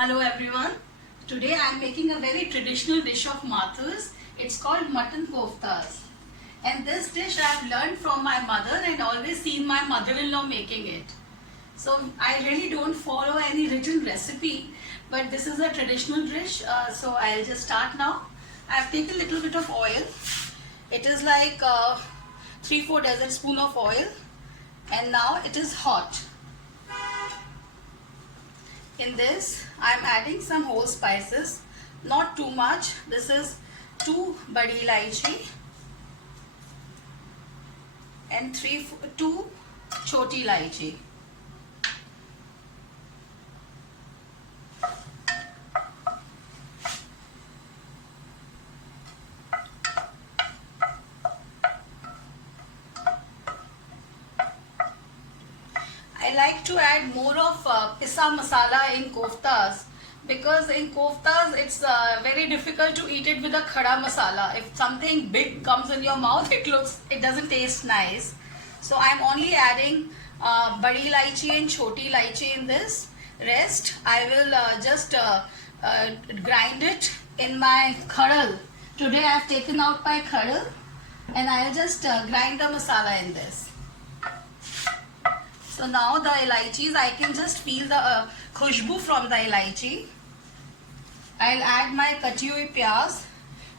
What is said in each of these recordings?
Hello everyone. Today I am making a very traditional dish of Mathur's. It's called mutton koftas. And this dish I have learned from my mother and always seen my mother-in-law making it. So I really don't follow any written recipe, but this is a traditional dish. So I'll just start now. I have taken a little bit of oil. It is like 3-4 tablespoons of oil, and now it is hot. In this, I am adding some whole spices, not too much. This is 2 badi ilaichi and 2 choti ilaichi. I like to add more of pisa masala in koftas, because in koftas it's very difficult to eat it with a khada masala. If something big comes in your mouth, it doesn't taste nice. So I'm only adding badi ilaichi and choti ilaichi in this. Rest I will just grind it in my khadal. Today I have taken out my khadal and I'll just grind the masala in this. So now the ilaichis, I can just feel the khushbu from the ilaichi. I'll add my kati hui pyaz.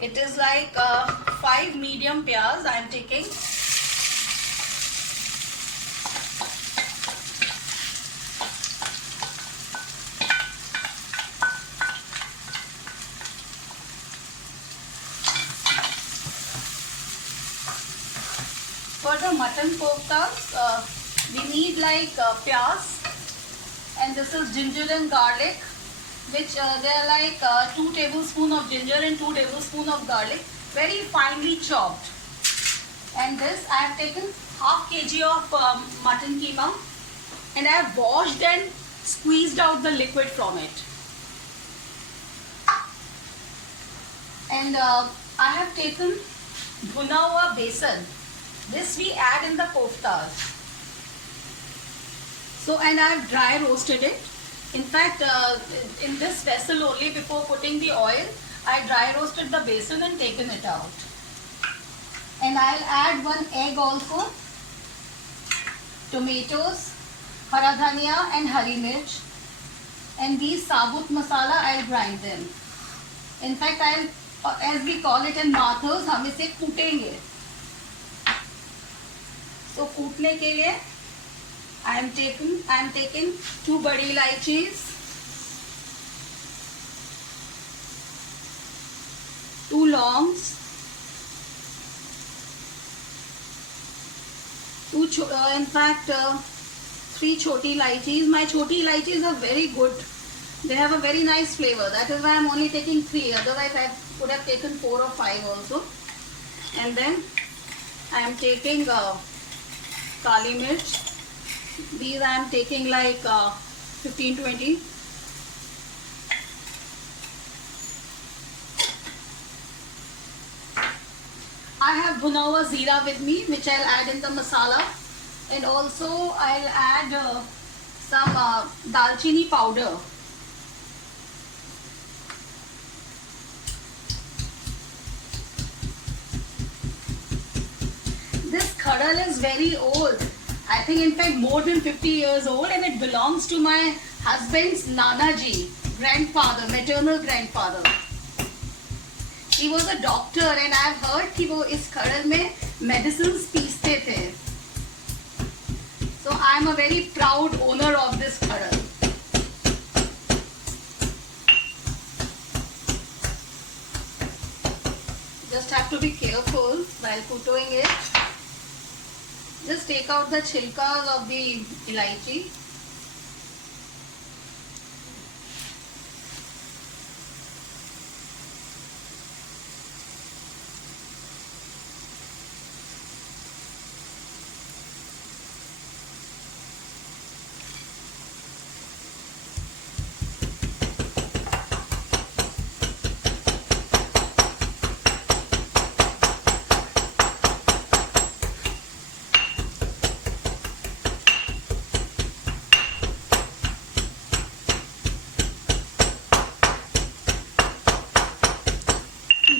It is like 5 medium pyaz I am taking. For the mutton koftas, we need like pyaz, and this is ginger and garlic, which they are like 2 tablespoons of ginger and 2 tablespoons of garlic, very finely chopped. And this I have taken half kg of mutton keema, and I have washed and squeezed out the liquid from it. And I have taken bhuna hua besan. This we add in the koftas. So, and I have dry roasted it. In fact, in this vessel only, before putting the oil, I dry roasted the besan and taken it out. And I'll add 1 egg also, tomatoes, hara dhania and hari mirch. And these sabut masala, I'll grind them. In fact, I'll, as we call it in Mathur's, हम इसे कूटेंगे. So, कूटने के लिए I am taking 2 badi ilaichis, 2 longs, 3 choti ilaichis. My choti ilaichis are very good. They have a very nice flavor. That is why I am only taking 3. Otherwise, I would have taken 4 or 5 also. And then I am taking kali mirch. These I am taking like 15-20. I have bhuna hua zeera with me, which I'll add in the masala, and also I'll add some dalchini powder. This khadal is very old. I think in fact more than 50 years old, and it belongs to my husband's Nanaji, grandfather, maternal grandfather. He was a doctor, and I have heard कि वो इस खड़ल में medicines पीसते थे. So I am a very proud owner of this khadal. Just have to be careful while kutoing it. Just take out the chilkas of the ilaichi.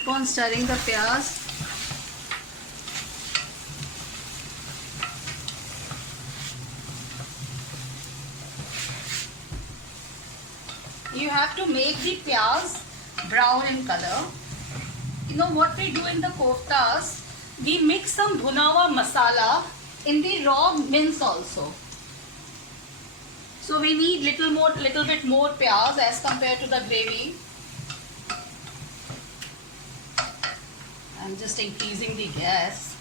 keep on stirring the piyaz. You have to make the piyaz brown in color. You know what we do in the koftas? We mix some bhunawa masala in the raw mince also. So we need little bit more piyaz as compared to the gravy. I'm just increasing the gas.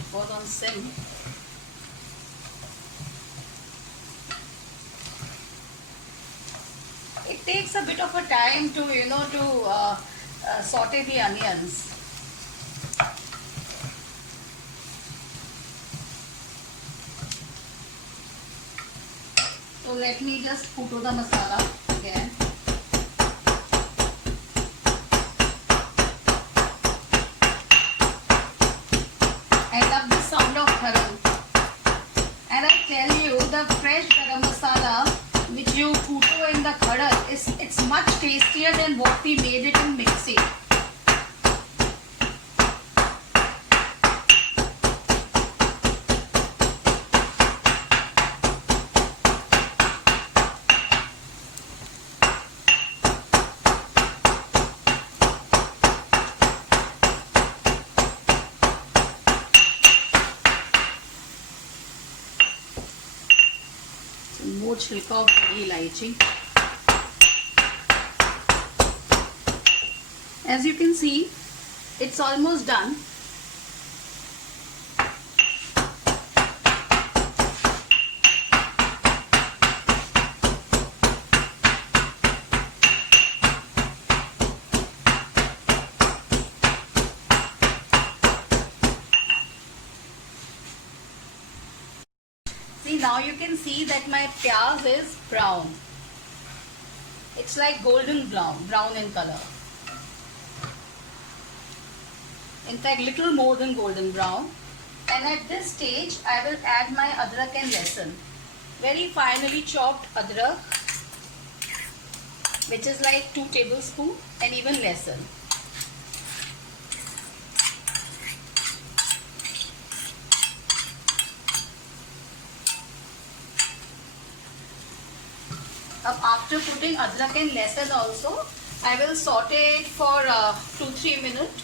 It was on sim. It takes a bit of a time to saute the onions. So let me just put the masala again. I love the sound of garam. And I tell you, the fresh garam masala which you puto in the khadal it's much tastier than what we made it in mixie. More छिलका of बड़ी इलायची. As you can see, it's almost done. See, now you can see that my piyaz is brown. It's like golden brown in color. In fact, little more than golden brown. And at this stage, I will add my adrak and lesan. Very finely chopped adrak, which is like 2 tablespoons, and even lesan. After putting adrak and lesan also, I will saute it for 2-3 minutes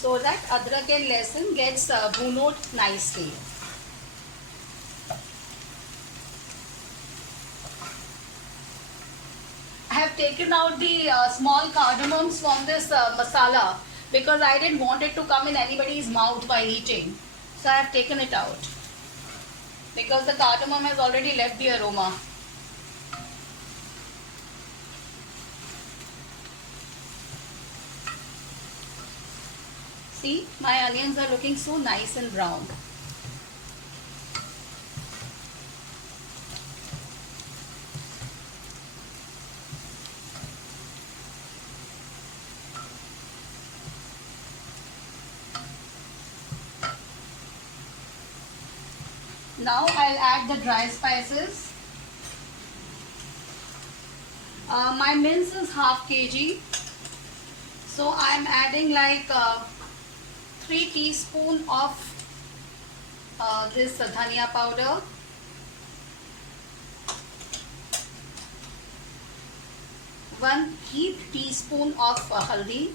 so that adrak and lesan gets bhunod nicely. I have taken out the small cardamoms from this masala because I didn't want it to come in anybody's mouth while eating. So I have taken it out, because the cardamom has already left the aroma. See, my onions are looking so nice and brown. Now I'll add the dry spices. My mince is half kg, so I'm adding like 3 teaspoons of this dhania powder, 1 heaped teaspoon of haldi,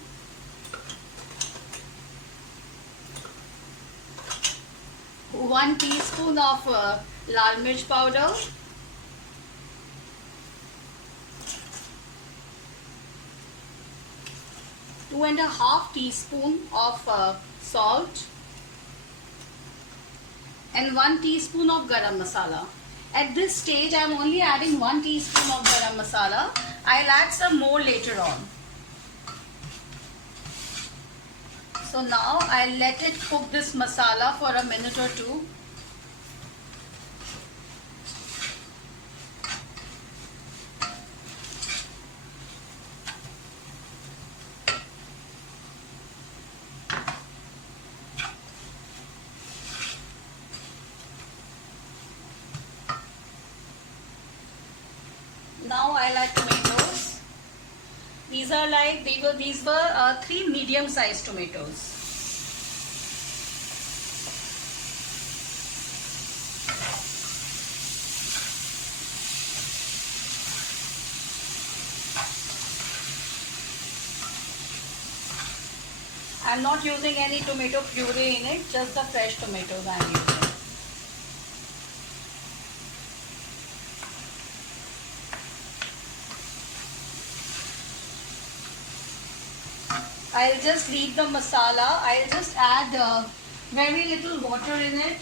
1 teaspoon of lal mirch powder, 2.5 teaspoon of salt, and 1 teaspoon of garam masala. At this stage, I am only adding 1 teaspoon of garam masala. I'll add some more later on. So now I'll let it cook this masala for a minute or two. Now I'll add tomatoes. These are like these were 3 medium-sized tomatoes. I'm not using any tomato puree in it, just the fresh tomatoes I'm using. I'll just leave the masala. I'll just add very little water in it.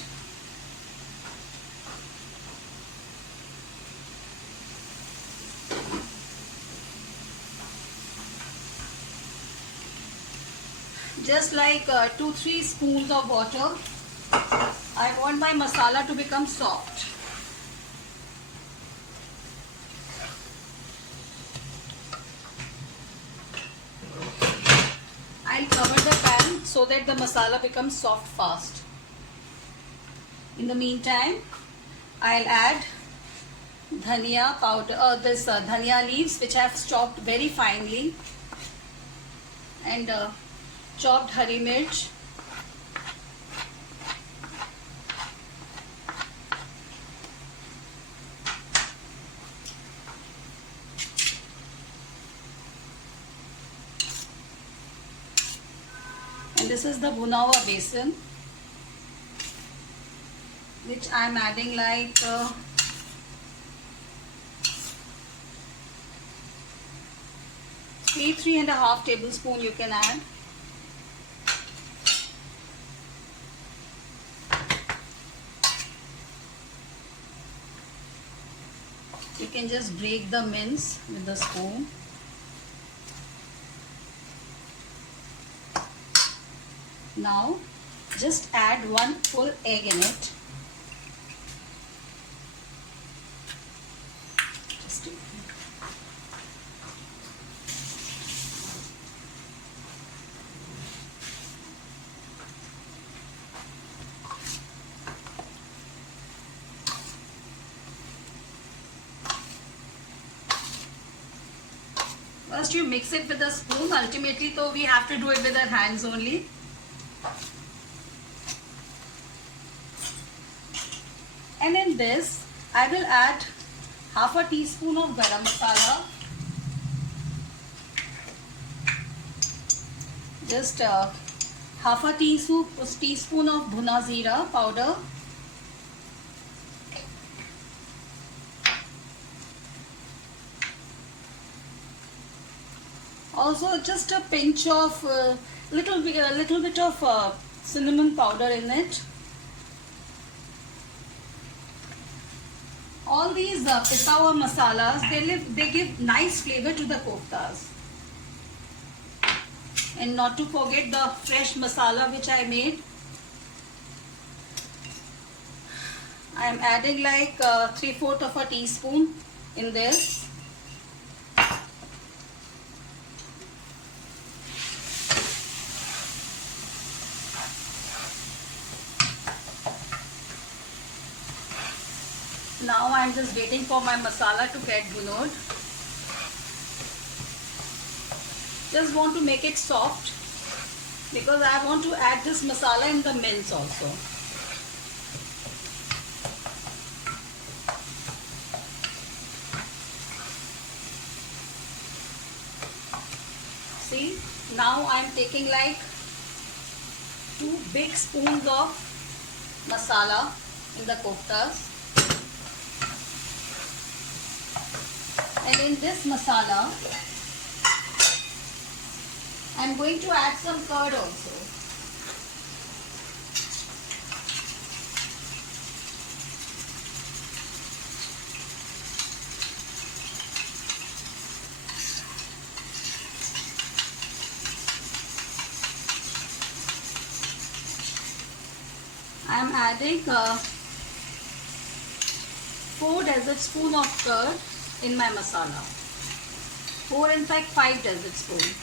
Just like 2-3 spoons of water. I want my masala to become soft. I'll cover the pan so that the masala becomes soft fast. In the meantime, I'll add dhania powder, dhania leaves which I have chopped very finely, and chopped hari mirch, and this is the bhuna hua besan which I am adding like 3.5 tablespoons you can add. You can just break the mince with the spoon. Now just add 1 full egg in it. First you mix it with a spoon. Ultimately though we have to do it with our hands only. And in this I will add half a teaspoon of garam masala. Just half a teaspoon of bhuna jeera powder. Also just a pinch of little bit of cinnamon powder in it. All these pisa hua masalas, they give nice flavor to the koftas. And not to forget the fresh masala which I made. I am adding like 3/4 of a teaspoon in this. Now I am just waiting for my masala to get bhunod. Just want to make it soft because I want to add this masala in the mince also. See, now I am taking like 2 big spoons of masala in the koftas. And in this masala, I am going to add some curd also. I am adding 4 dessertspoons of curd in my masala. 4, in fact 5 dessertspoons.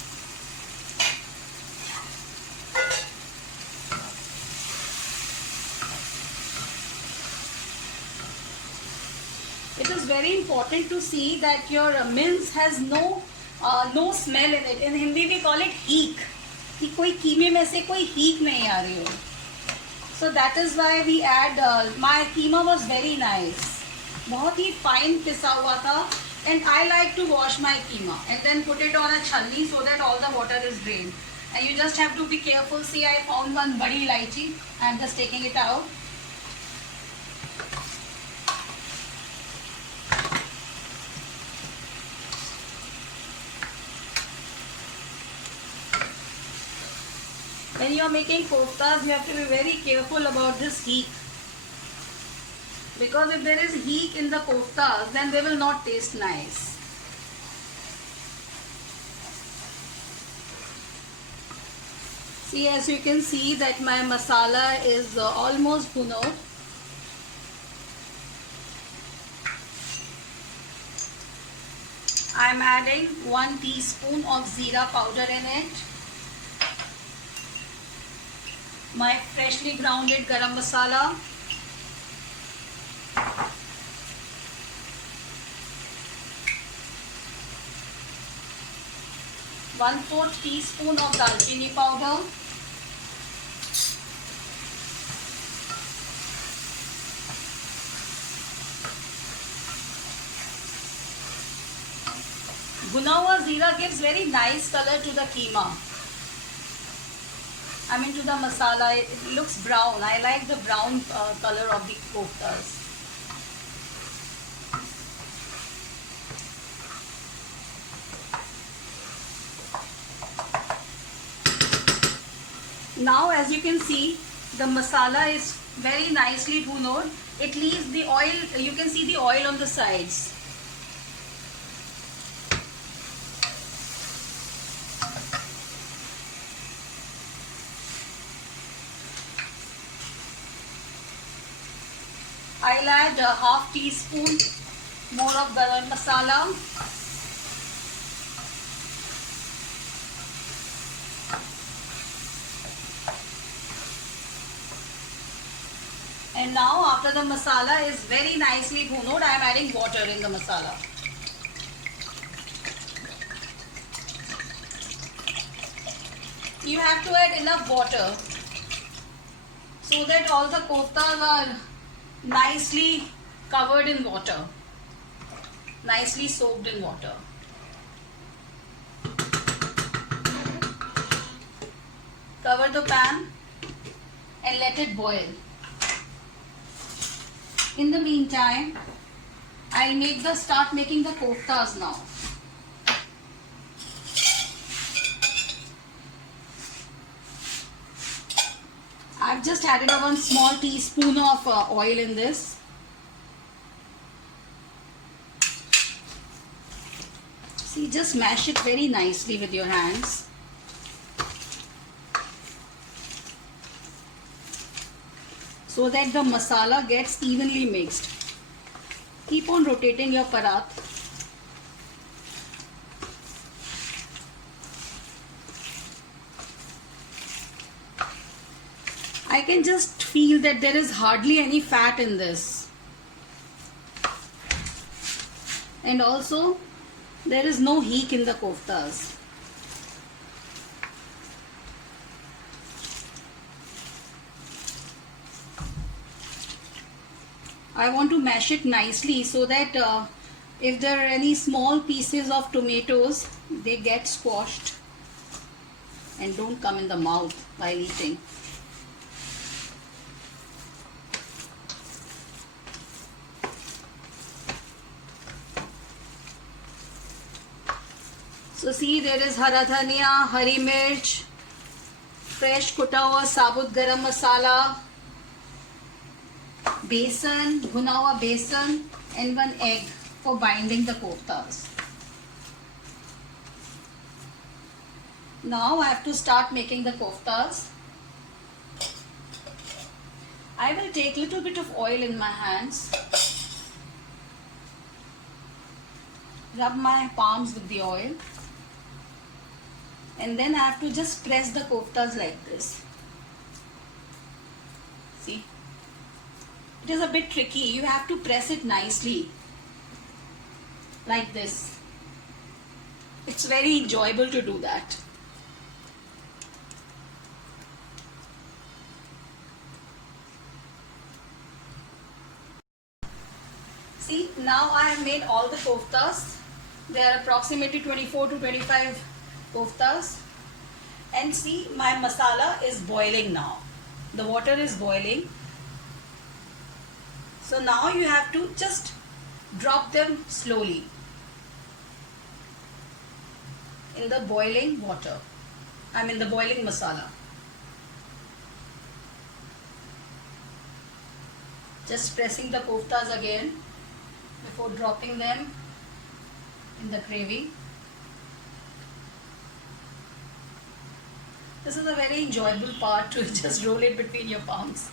It is very important to see that your mince has no No smell in it. In Hindi we call it heek. कि कोई कीमे में से कोई हीक नहीं आ रही हो. So that is why we add. My keema was very nice. बहुत ही fine पिसा हुआ था. And I like to wash my keema and then put it on a chhalni so that all the water is drained. And you just have to be careful. See, I found one badi elaichi. I am just taking it out. When you are making koftas, you have to be very careful about this heat. Because if there is heat in the koftas, then they will not taste nice. See, as you can see that my masala is almost bhunod. I am adding 1 teaspoon of jeera powder in it. My freshly grounded garam masala, one-fourth teaspoon of dalchini powder, bhuna hua jeera gives very nice color to the keema. I mean to the masala. It looks brown. I like the brown color of the koftas. Now as you can see, the masala is very nicely bhunod. It leaves the oil. You can see the oil on the sides. I'll add a half teaspoon more of garam masala. And now after the masala is very nicely bhunod, I am adding water in the masala. You have to add enough water so that all the koftas are nicely covered in water, nicely soaked in water. Cover the pan and let it boil. In the meantime, I'll start making the koftas now. I've just added a 1 small teaspoon of oil in this. See, just mash it very nicely with your hands. So that the masala gets evenly mixed. Keep on rotating your parat. I can just feel that there is hardly any fat in this. And also, there is no heat in the koftas. I want to mash it nicely so that if there are any small pieces of tomatoes, they get squashed and don't come in the mouth while eating. So see, there is hara dhania, hari mirch, fresh kuta hua sabut garam masala, besan, bhuna hua besan, and 1 egg for binding the koftas. Now I have to start making the koftas. I will take little bit of oil in my hands. Rub my palms with the oil. And then I have to just press the koftas like this. See? It is a bit tricky. You have to press it nicely. Like this. It's very enjoyable to do that. See, now I have made all the koftas. There are approximately 24 to 25 koftas. And see, my masala is boiling now. The water is boiling. So now you have to just drop them slowly in the boiling water. The boiling masala. Just pressing the koftas again before dropping them in the gravy. This is a very enjoyable part to just roll it between your palms.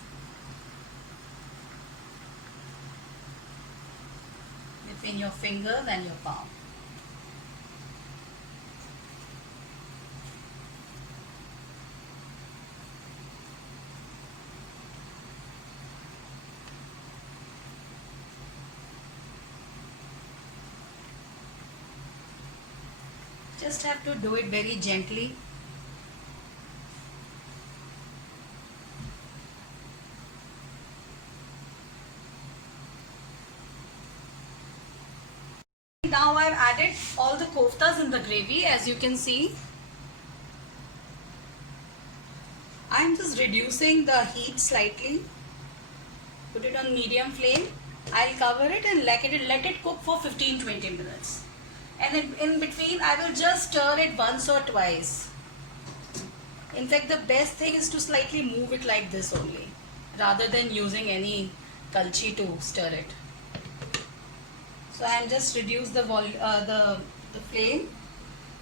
Between your fingers and your palm. Just have to do it very gently. Now I've added all the koftas in the gravy, as you can see. I'm just reducing the heat slightly. Put it on medium flame. I'll cover it and let it cook for 15-20 minutes. And in between, I will just stir it once or twice. In fact, the best thing is to slightly move it like this only, rather than using any kalchi to stir it. So I am just reduce the flame,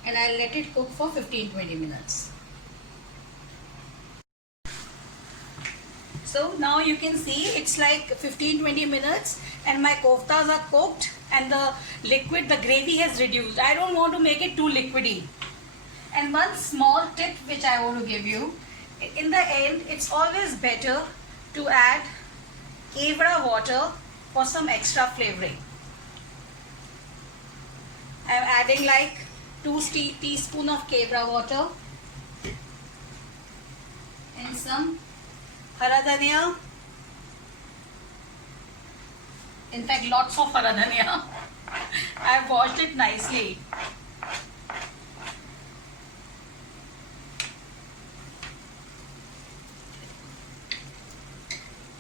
and I'll let it cook for 15-20 minutes. So now you can see it's like 15-20 minutes and my koftas are cooked and the gravy has reduced. I don't want to make it too liquidy. And one small tip which I want to give you, in the end it's always better to add kevra water for some extra flavoring. I'm adding like 2 teaspoons of kevra water and some hara dhania. In fact, lots of hara dhania. I've washed it nicely.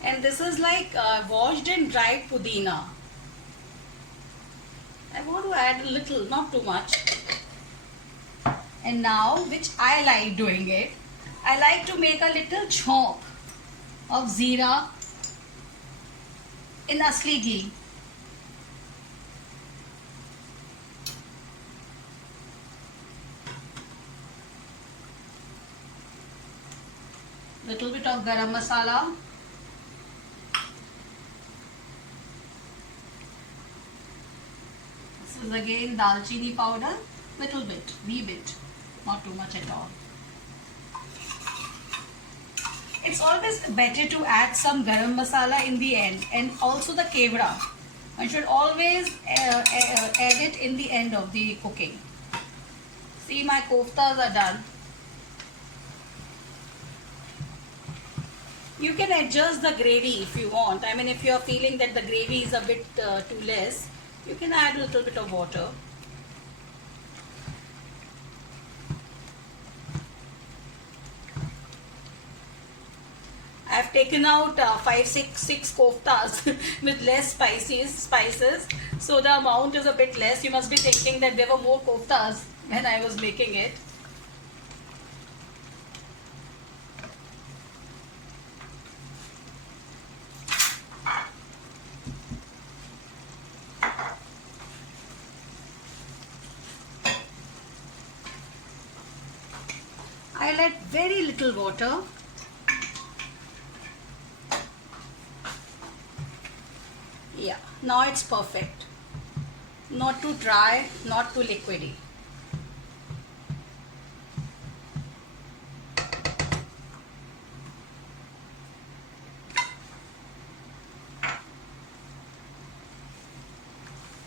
And this is like washed and dried pudina. I want to add a little, not too much. And now, which I like doing it, I like to make a little chop of zeera in asli ghee. Little bit of garam masala. This is again dalchini powder, little bit, wee bit, not too much at all. It's always better to add some garam masala in the end, and also the kevra. One should always add it in the end of the cooking. See, my koftas are done. You can adjust the gravy if you want. I mean, if you are feeling that the gravy is a bit too less, you can add a little bit of water. I've taken out 6 koftas with less spices, so the amount is a bit less. You must be thinking that there were more koftas when I was making it. I'll add very little water. Yeah, now it's perfect. Not too dry, not too liquidy.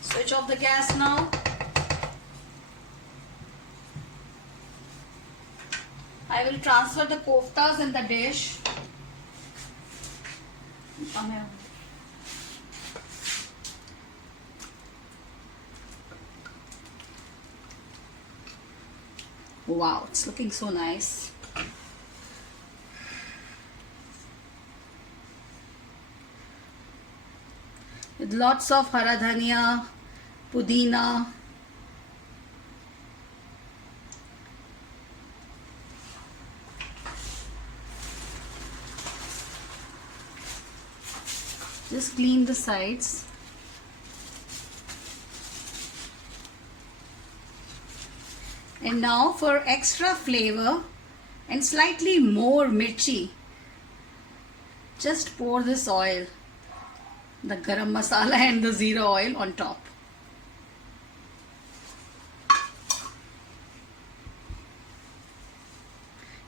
Switch off the gas now. I will transfer the koftas in the dish. Come here. Wow, it's looking so nice. With lots of hara dhania, pudina. Just clean the sides. And now for extra flavor and slightly more mirchi, just pour this oil, the garam masala and the zira oil on top.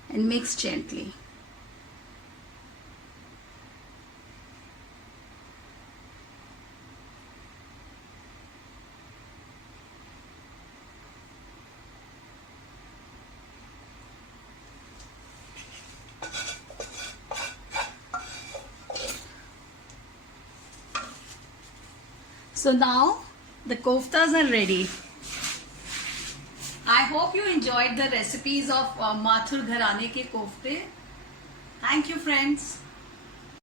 And mix gently. So now the koftas are ready. I hope you enjoyed the recipes of Mathur Gharane ke kofte. Thank you, friends.